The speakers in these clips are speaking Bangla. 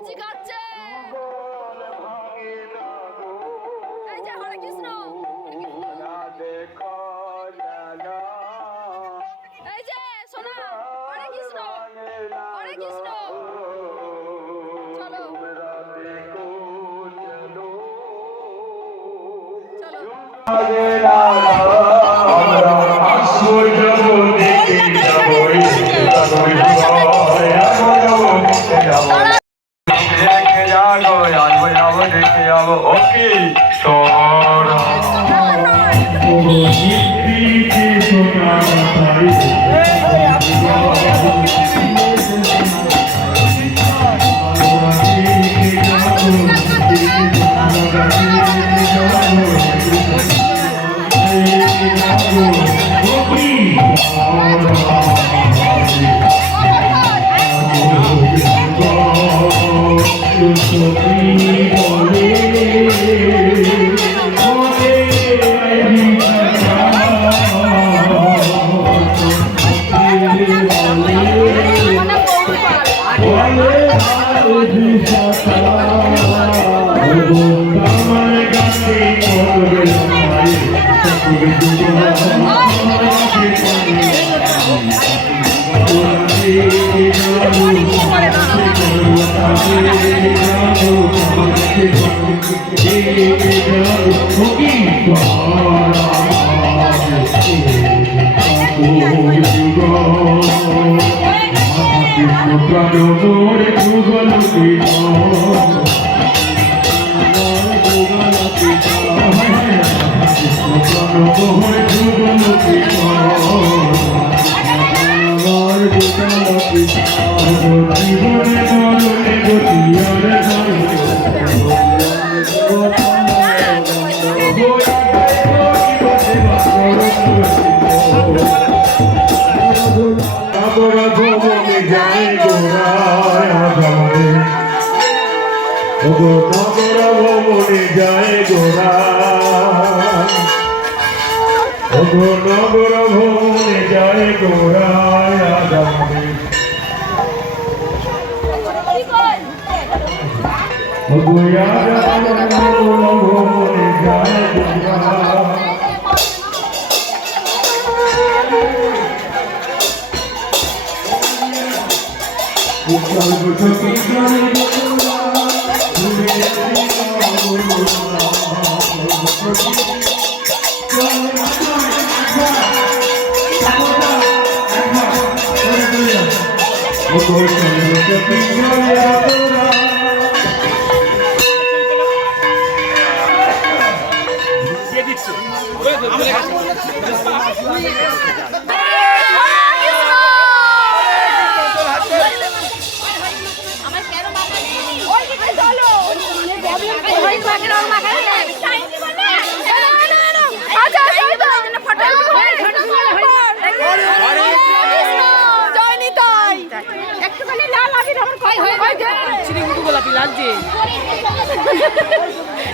সবজি খাচ্ছে। এই যে হরে কৃষ্ণ, এই যে সোনা, হরে কৃষ্ণ, হরে কৃষ্ণ। চলো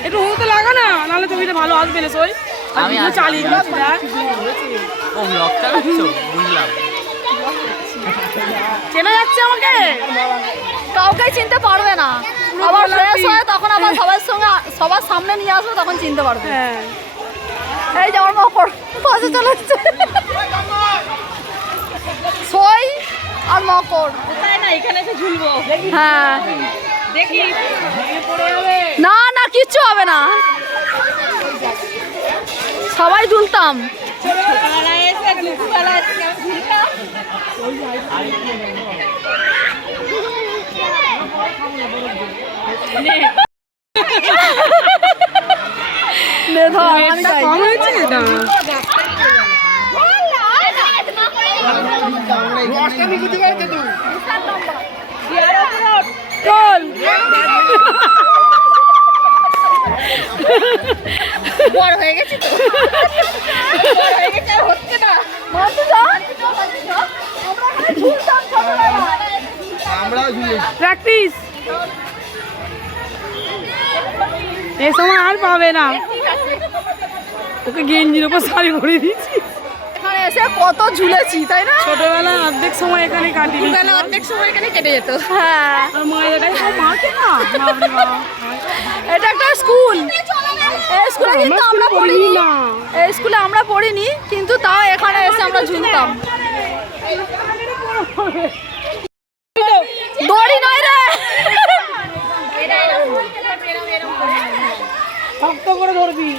একটু হতে লাগা না, নাহলে তুমি ভালো আসবে না। সই আমি চালিয়ে বুঝলাম, চেনা যাচ্ছে আমাকে, কাউকে চিনতে পারবে না। আবার ফ্রেশ হয়ে তখন আবার সবার সঙ্গে সবার সামনে নিয়ে আসবে, তখন চিনতে পারবে। এই যে আমার মা পাশে চলে এসছে, সই আর মকর কোথায় না এখানে এসে ঝুলবো। হ্যাঁ দেখি না না কিচ্ছু হবে না, সবাই ঝুলতাম। ছোটবেলায় এসে দুপুরবেলায় এসে ঝুলতাম। বড় হয়ে গেছি তো, বড় হয়ে গেছে আর হচ্ছে না। প্র্যাকটিস এই সময় আর পাবে না। ওকে গেঞ্জির উপর শাড়ি পরে দিয়েছি। এখানে এসে কত ঝুলেছি তাই না? ছোটবেলা অর্ধেক সময় এখানে কাটি, অর্ধেক সময় এখানে কেটে যেত। হ্যাঁ, আর মায়ের মাকে না বাপরে বাবা। এটা একটা স্কুল। এই স্কুলে কিন্তু আমরা পড়িনি, এই স্কুলে আমরা পড়িনি, কিন্তু তাও এখানে এসে আমরা ঝুলতাম। দড়ি নয় রে, শক্ত করে ধরবি।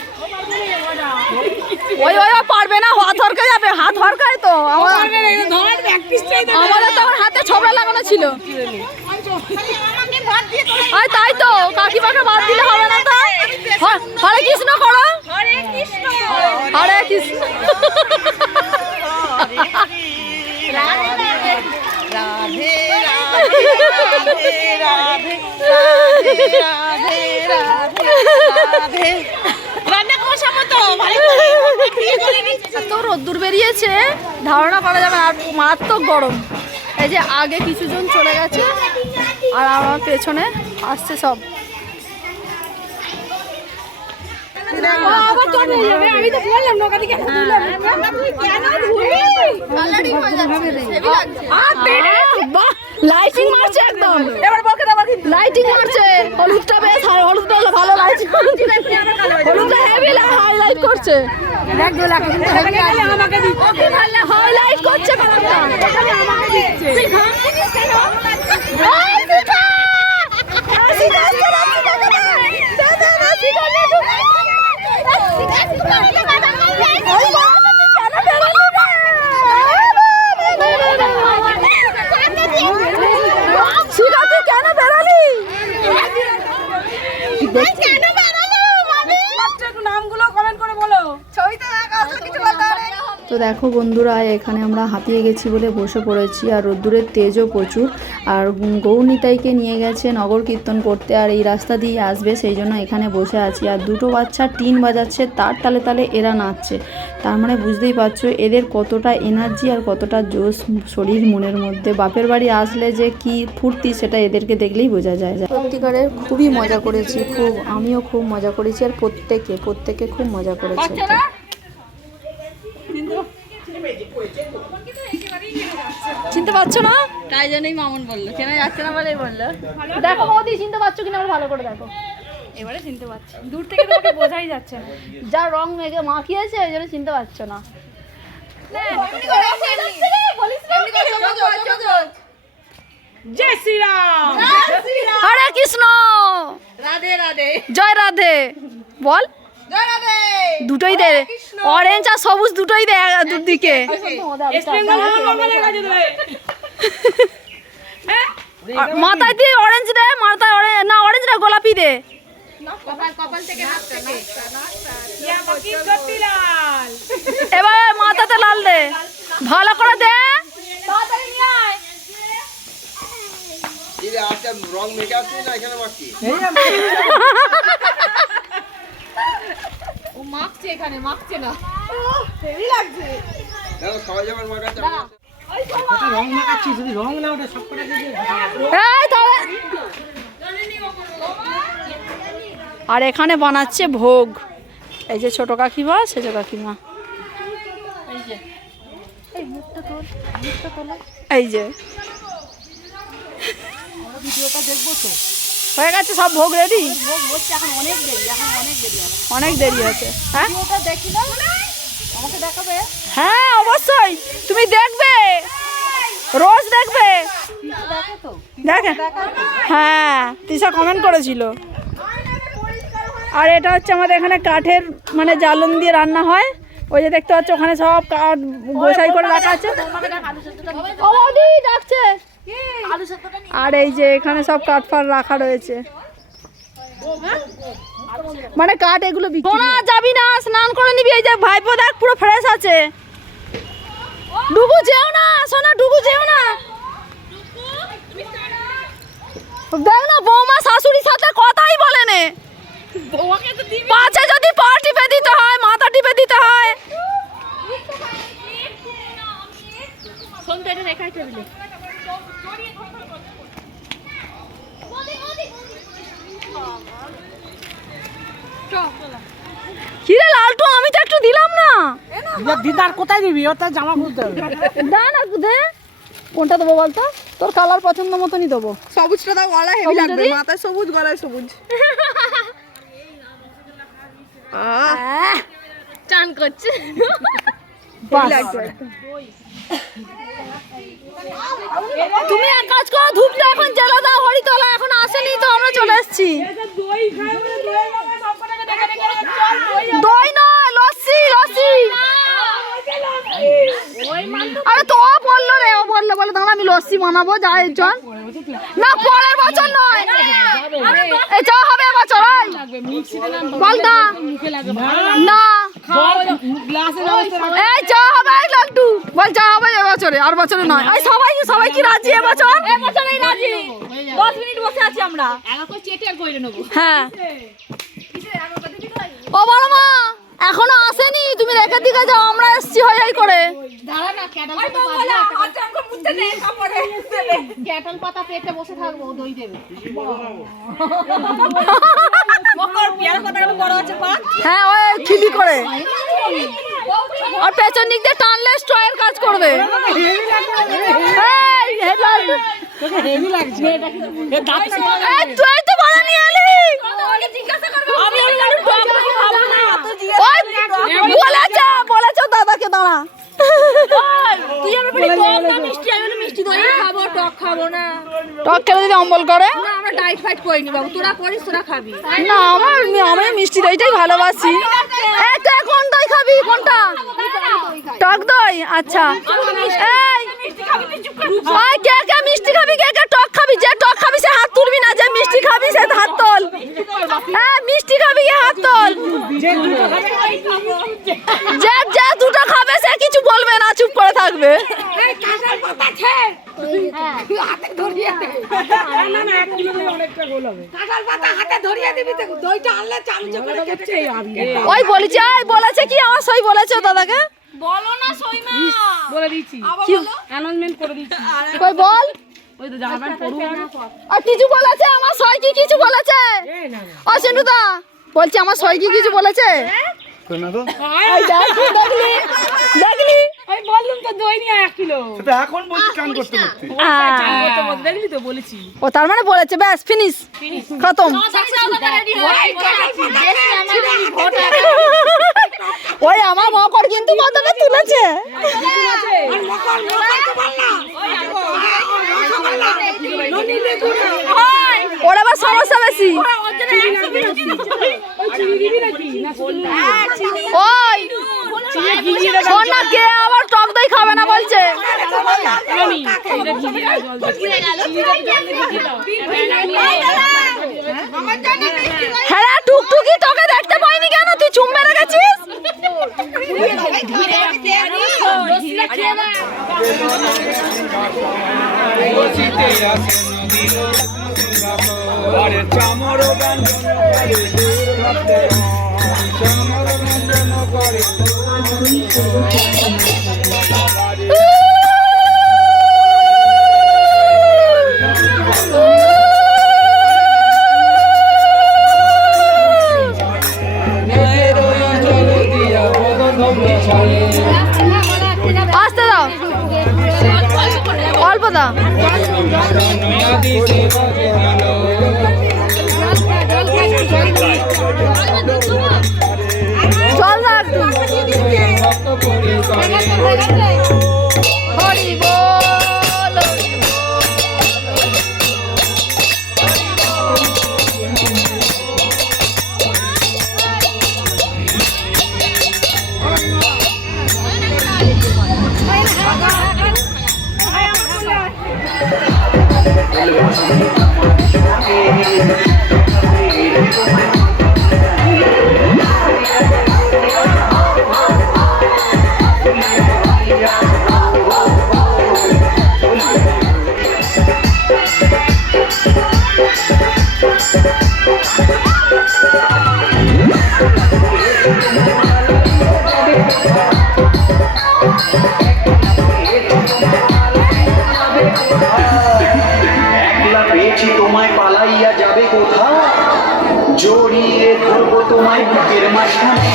ওই ওই পারবে না, হাত হরকে যাবে, হাত হরকায় তো। আমাদের তো আমার হাতে ছবড়া লাগানো ছিল। আর তাই তো কাকিমাকে বাদ দিলে হবে না। তো হরে কৃষ্ণ করো, হরে কৃষ্ণ। রাধে রাধে রাধে রাধে রাধে রাধে। রান্না কষাবো তো ভালো করে, এত রোদ্দুর বেরিয়েছে ধারণা করা যাবে না, আর মারাত্মক গরম। এই যে আগে কিছুজন চলে গেছে আর আমার পেছনে আসছে সব। আমি তো বললাম নৌকা দিকে লাইটিং মারছে একদম, লাইটিং মারছে। হলুদটা বেশ, হলুদটা ভালো লাইটিং, হলুদটা হেভি হাইলাইট করছে, হাইলাইট করছে কালারটা। তো দেখো বন্ধুরা, এখানে আমরা হাঁপিয়ে গেছি বলে বসে পড়েছি, আর রোদ্দুরের তেজও প্রচুর। আর গৌরনিতাইকে নিয়ে গেছে নগর কীর্তন করতে, আর এই রাস্তা দিয়ে আসবে, সেই জন্য এখানে বসে আছি। আর দুটো বাচ্চা টিন বাজাচ্ছে, তার তালে তালে এরা নাচছে। তার মানে বুঝতেই পারছো এদের কতটা এনার্জি আর কতটা জোশ শরীর মনের মধ্যে। বাপের বাড়ি আসলে যে কি ফুর্তি, সেটা এদেরকে দেখলেই বোঝা যায়। সত্যিকারের খুবই মজা করেছি, খুব, আমিও খুব মজা করেছি, আর প্রত্যেকে খুব মজা করেছে। চিনতে পারছো না? তাই জন্যই মামুন বললো, চেনা যাচ্ছে না বলেই বললো। দেখো বৌদি, চিনতে পারছো কিনা ভালো করে দেখো। এবারে চিনতে পারছি, দূর থেকে তোমাকে বোঝাই যাচ্ছে না। যা রং মেঘে মাখিয়েছে ওই জন্য চিনতে পারছো না। জয় শ্রীরাম, হরে কৃষ্ণ, রাধে রাধে, জয় রাধে বল। জয় রাধে। দুটোই দে, অরেঞ্জ আর সবুজ দুটোই দে দুদিকে। মাথায় দিয়ে অরেঞ্জ দে, মাথায় অরেঞ্জ না, অরেঞ্জ না, গোলাপি দে। কপাল থেকে এবার মাথাতে লাল দে, ভালো করে দে। রং মেখে আসছিস না এখানে মাখছি? ও মাখছে, এখানে মাখছে না। দেখো সবাই যখন মাখাচ্ছে এই তবে। আর এখানে বানাচ্ছে ভোগ, এই যে ছোট কাকিমা, সেজ কাকিমা, এই যে হয়ে গেছে সব ভোগ রেডি। অনেক দেরি আছে। হ্যাঁ হ্যাঁ অবশ্যই, তুমি দেখবে, রোজ দেখবে। দেখে হ্যাঁ, তিশা কমেন্ট করেছিল। আর এটা হচ্ছে আমাদের এখানে কাঠের মানে জ্বালন দিয়ে রান্না হয়। ওই যে দেখতে পাচ্ছ ওখানে সব কাঠ গোছাই করে রাখা আছে। ডাকছে। আর এই যে এখানে সব কাঠ ফাট রাখা রয়েছে, মানে কাঠ এগুলো বিক্রি। না যাবি না, স্নান করে নিবি। এই যে ভাইপো দেখ পুরো ফ্রেশ আছে। ডুবু যেও না, সোনা ডুবু যেও না। দেখ না বৌমা শাশুড়ির সাথে কথাই বলে নে। পাছে যদি পা টিপে দিতে হয়, মাথা টিপে দিতে হয়। কিরে লালটু, আমি তো একটু দিলাম না। দিদার কোথায় দিবি ওর তার জামা খুলতে হবে দা না দে কোনটা দেবো বলতো তোর কালার পছন্দ মতনই দেবো সবুজটা দাও, গলায় হেভি লাগবে, মাথায় সবুজ গলায় সবুজ। চান করছে তুমি এক কাজ করো, ধূপটা এখন জ্বালা দাও, হরিতলা এখন আসেনি তো আমরা চলে এসেছি। দই নয়, লস্যি লস্যি। আরে তো ও বললো রে, ও বললো বলে দাঁড়া আমি লস্যি বানাবো, যাই চল না পরের বছর নয়, এই যা হবে এবছর বল না না এই যা হবে লাড্ডু বল যা হবে এবছরে, আর বছরে নয়। এই সবাই সবাই কি রাজি এবছর? এবছরেই রাজি। 10 মিনিট বসে আছি আমরা, এখন চেটে আর কইরে নেব। হ্যাঁ ও বড় মা এখনো আসেনি, তুমি রেখে দিকে যাও, আমরা এসছি হই হই করে। দাঁড়া না ক্যাটল পাতা পাবো, আচ্ছা আমাকে মুছতে দে, কাপড়ে ক্যাটল পাতা পেটে বসে থাকবো, দই দেবে মকর পেয়ার পাতাটা বড় আছে পা। হ্যাঁ ওই খিলি করে আর পেছন দিক দিয়ে টানলে স্ট্রয়ের কাজ করবে। এই হেডলাইট তোকে হেভি লাগছে, এ দাঁতটা এই তুই তো বড় নিয়ে এলি, ওকে জিজ্ঞাসা করব আমি ওই টক খাবো না, ওই বলেছো দাদাকে দাঁড়া তুই আমার বলি টক না মিষ্টি, আমি মিষ্টি দই খাবো, টক খাবো না। টক খেলে যদি অম্বল করে না, আমরা ডাইট ফাইট করিনি বাবু, তোরা করিস তোরা খাবি না, আমি মিষ্টি দইটাই ভালোবাসি। এই তুই কোন দই খাবি, কোনটা? টক দই। আচ্ছা এই ওই কে কে মিষ্টি খাবি, কে কে টক খাবি? যে টক খাবি সে হাত তুলবি না, যে মিষ্টি খাবি সে হাত তোল। হ্যাঁ মিষ্টি খাবি কে হাত তোল, যে যে দুটো খাবে সে কিছু বলবে না, চুপ করে থাকবে। ওই বলেছে বলেছে কি আমার সই বলেছে দাদাকে বলো না, সই মা বলে দিয়েছি, অ্যানাউন্সমেন্ট করে দিয়েছি। কই বল, ওই তো জামা প্যান্ট পরু আর কিছু বলেছে আমার সই কি কিছু বলেছে? ও সিন্ধুদা বলছি আমার সই কি কিছু বলেছে? কই না তো এই দেখলি দেখলি ওই বললাম তো দই নিয়ে 1 কিলো, সেটা এখন বলছি চান করতে করতে। দেখলি তো বলেছি। ও তার মানে বলেছে ব্যাস ফিনিশ খতম। ওই আমার মকর কিন্তু কতটা তুলেছে, ওর আবার সমস্যা বেশি। ওই শোন না, কে আবার টক দই খাবে না বলছে। হ্যাঁ টুকটুকি তোকে দেখতে পাইনি কেন, তুই চুম মেরে গেছিস? আসতে দাও, অল্প দাও। জল দাও একটু। হরি বল হরি একলা পেয়েছি তোমায়, পালাইয়া যাবে কোথা, জড়িয়ে ধরবো তোমায় বুকের মাঝখানে।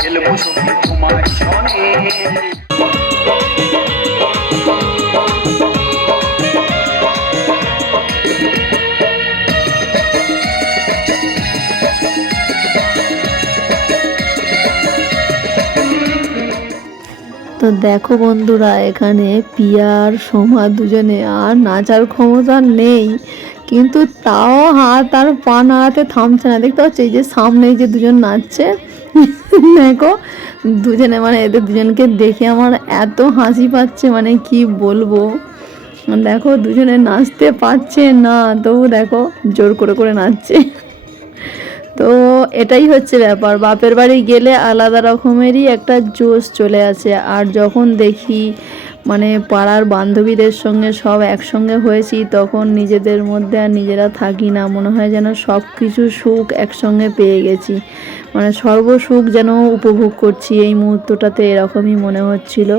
খেলবো সখী তোমার সনে। তো দেখো বন্ধুরা, এখানে পিয়া আর সোমা দুজনে আর নাচার ক্ষমতা নেই, কিন্তু তাও হাত আর পা নাড়াতে থামছে না। দেখতে পাচ্ছ এই যে সামনে যে দুজন নাচছে, দেখো দুজনে, মানে এদের দুজনকে দেখে আমার এত হাসি পাচ্ছে, মানে কি বলবো। দেখো দুজনে নাচতে পারছে না, তবু দেখো জোর করে করে নাচছে। তো এটাই হচ্ছে ব্যাপার, বাপের বাড়ি গেলে আলাদা রকমেরই একটা জোশ চলে আসে। আর যখন দেখি মানে পাড়ার বান্ধবীদের সঙ্গে সব একসঙ্গে হয়েছি, তখন নিজেদের মধ্যে আর নিজেরা থাকি না, মনে হয় যেন সব কিছু সুখ একসঙ্গে পেয়ে গেছি, মানে সর্বসুখ যেন উপভোগ করছি এই মুহূর্তটাতে, এরকমই মনে হচ্ছিল।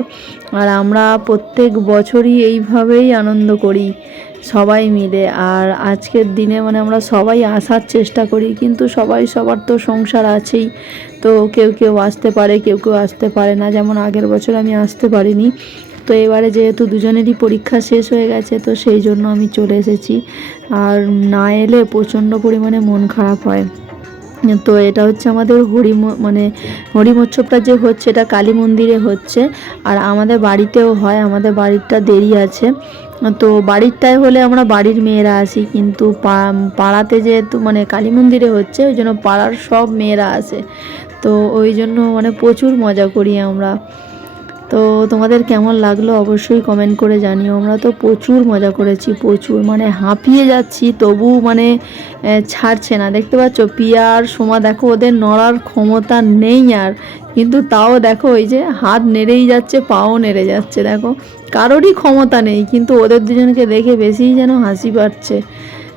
আর আমরা প্রত্যেক বছরই এইভাবেই আনন্দ করি সবাই মিলে। আর আজকের দিনে মানে আমরা সবাই আসার চেষ্টা করি, কিন্তু সবাই সবার তো সংসার আছেই, তো কেউ কেউ আসতে পারে, কেউ কেউ আসতে পারে না। যেমন আগের বছর আমি আসতে পারিনি, তো এবারে যেহেতু দুজনেরই পরীক্ষা শেষ হয়ে গেছে, তো সেই জন্য আমি চলে এসেছি। আর না এলে প্রচণ্ড পরিমাণে মন খারাপ হয়। তো এটা হচ্ছে আমাদের মানে হরিমোৎসবটা যে হচ্ছে, এটা কালী মন্দিরে হচ্ছে, আর আমাদের বাড়িতেও হয়। আমাদের বাড়িটা দেরি আছে, তো বাড়িরটায় হলে আমরা বাড়ির মেয়েরা আসি, কিন্তু পাড়াতে যেহেতু মানে কালী মন্দিরে হচ্ছে, ওই জন্য পাড়ার সব মেয়েরা আসে, তো ওই জন্য মানে প্রচুর মজা করি আমরা। তো তোমাদের কেমন লাগলো অবশ্যই কমেন্ট করে জানিও। আমরা তো প্রচুর মজা করেছি, প্রচুর, মানে হাঁপিয়ে যাচ্ছি, তবু মানে ছাড়ছে না। দেখতে পাচ্ছ পিয়া আর সোমা, দেখো ওদের নড়ার ক্ষমতা নেই আর, কিন্তু তাও দেখো ওই যে হাত নেড়েই যাচ্ছে, পাও নেড়ে যাচ্ছে, দেখো কারোরই ক্ষমতা নেই, কিন্তু ওদের দুজনকে দেখে বেশিই যেন হাসি পাচ্ছে।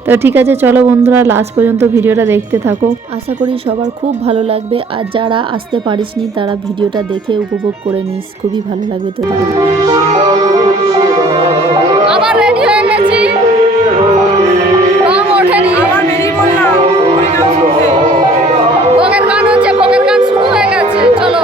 তো ঠিক আছে, চলো বন্ধুরা লাস্ট পর্যন্ত ভিডিওটা দেখতে থাকো, আশা করি সবার খুব ভালো লাগবে। আর যারা আসতে পারিসনি তারা ভিডিওটা দেখে উপভোগ করে নিস, খুবই ভালো লাগবে তোদের। আবার রেডি হয়ে গেছি, রং ওঠেনি, আবার বেরিয়ে পড়লাম হরিনাম শুনতে। ভোগের গান হচ্ছে, ভোগের গান শুরু হয়ে গেছে, চলো।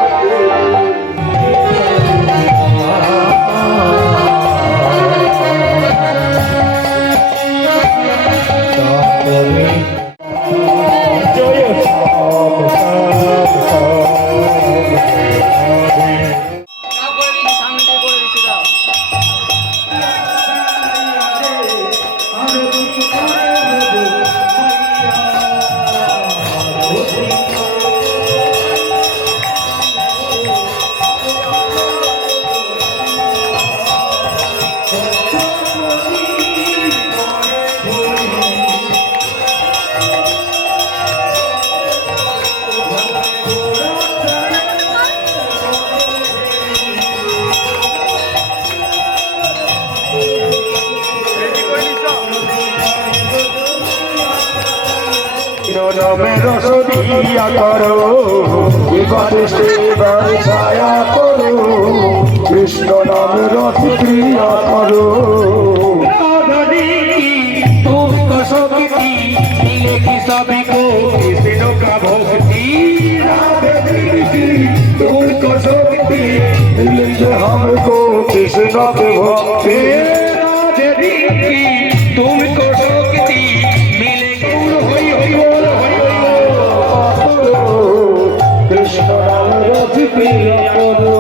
নামের রসদিয়া করো, সেবার ছায়া করো, কৃষ্ণ নামের রস ক্রিয়া করো। तुमको शक्ति मिलेगी सभी को कृष्ण का भक्ति, तुमको शक्ति मिलेगी हमको कृष्ण के भक्ति, तुमको शक्ति मिलेगी कृष्ण नाम रस प्रिया करो।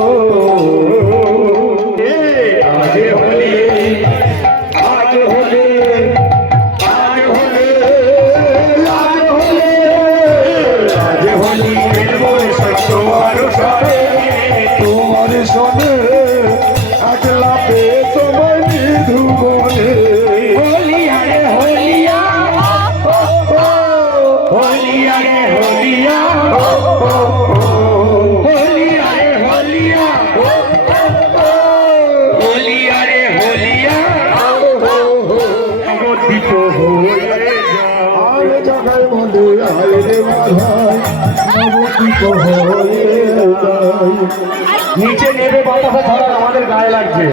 आज होली, आज होली, आज होली, आज होली, आज होली खेलबो সত্য আর সাথে তোমার সঙ্গে একলা পেয়ে তোমার নিধু বলে। হোলিয়া রে হোলিয়া, হোলিয়া রে হোলিয়া, হোলিয়া রে হোলিয়া। মাধায় বলে আয় রে মাধায় নবকৃত হয়ে যায়। নিচে নেবে বাতাসে ছাড়া আমাদের গায়ে লাগছে।